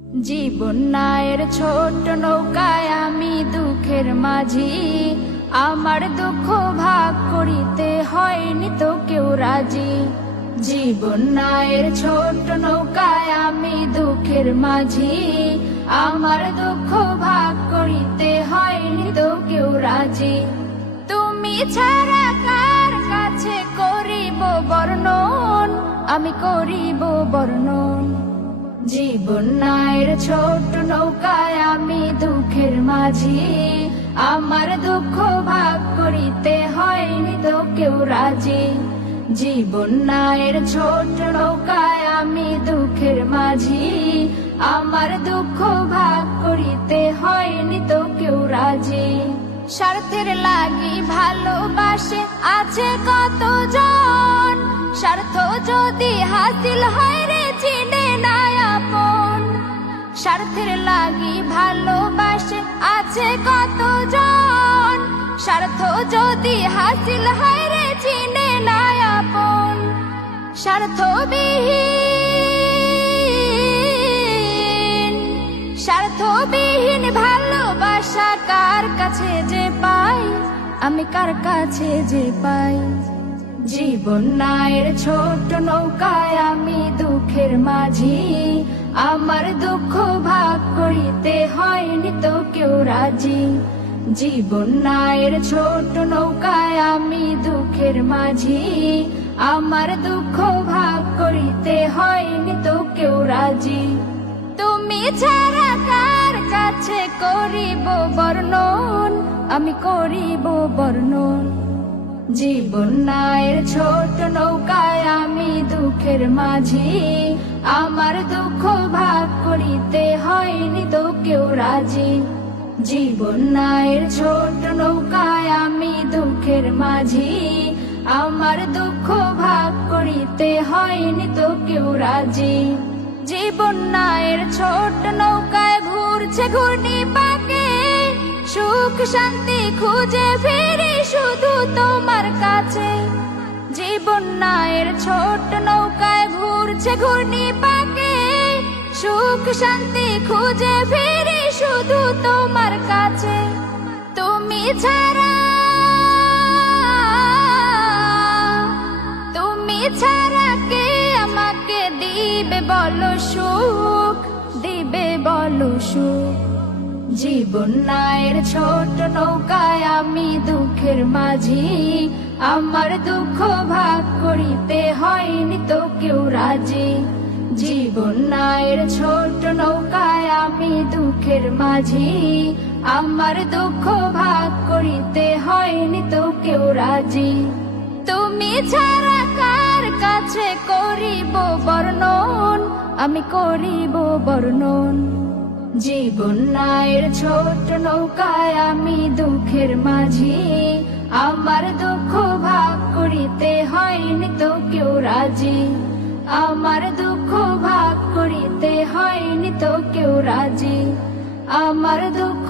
জীবন নায়ের ছোট নৌকায় আমি দুঃখের মাঝি, আমার দুঃখ ভাগ করিতে হয়নি তো কেউ রাজি। জীবন নায়ের ছোট নৌকায় আমি দুঃখের মাঝি, আমার দুঃখ ভাগ করিতে হয়নি তো কেউ রাজি। তুমি ছাড়া কার কাছে করিব বর্ণন, আমি করিব বর্ণন। জীবন নায়ের ছোট নৌকায় আমি দুঃখের মাঝি, আমার দুঃখ ভাগ করিতে হয়নি তো কেউ রাজি। জীবন নায়ের ছোট নৌকায় আমি দুঃখের মাঝি, আমার দুঃখ ভাগ করিতে হয়নি তো কেউ রাজি। স্বার্থের লাগি ভালোবাসে আছে কতজন, স্বার্থ যদি হাসিল হয় রে চিনে না আপন। স্বার্থের লাগি ভালোবাসে আছে কতজন, স্বার্থ যদি হাসিল হয় রে চিনে না আপন। স্বার্থবিহীন ভালোবাসা কার কাছে যে পাই, আমি কার কাছে যে পাই। জীবন নায়ের ছোট নৌকায় আমি দুঃখের মাঝি, আমার দুঃখ ভাগ করিতে হয়নি তো কেউ রাজি। জীবন নায়ের ছোট নৌকায় আমি দুঃখের মাঝি, আমার দুঃখ ভাগ করিতে হয়নি তো কেউ রাজি। তুমি ছাড়া কার কাছে করিব বর্ণন, আমি করিব বর্ণন। জীবন নায়ের ছোট নৌকায় আমি দুঃখের মাঝি, আমার দুঃখ ভাগ করিতে হয়নি তো কেউ রাজি। জীবন নায়ের ছোট নৌকায় আমি দুঃখের মাঝি, আমার দুঃখ ভাগ করিতে হয়নি তো কেউ রাজি। জীবন নায়ের ছোট নৌকায় ঘুরছে ঘূর্ণি পাকে, সুখ শান্তি খুঁজে ফিরি শুধু তোমার কাছে। জীবন নায়ের ছোট নৌকায় ঘুরছে ঘূর্ণি পাকে, সুখ শান্তি খুঁজে ফিরি শুধু তোমার কাছে। তুমি ছাড়া কে আমাকে দিবে বলো সুখ, দিবে বলো সুখ। জীবন নায়ের ছোট নৌকায় আমি দুঃখের মাঝি, আমার দুঃখ ভাগ করিতে হয়নি তো কেউ রাজি। জীবন নায়ের ছোট নৌকায় আমি দুঃখের মাঝি, আমার দুঃখ ভাগ করিতে হয়নি তো কেউ রাজি। তুমি ছাড়া কার কাছে করিব বর্ণন, আমি করিব বর্ণন। জীবন নায়ের ছোট নৌকায় আমি দুঃখের মাঝি, আমার দুঃখ ভাগ করিতে হয়নি তো কেউ রাজি। আমার দুঃখ ভাগ করিতে হয়নি তো কেউ রাজি, আমার দুঃখ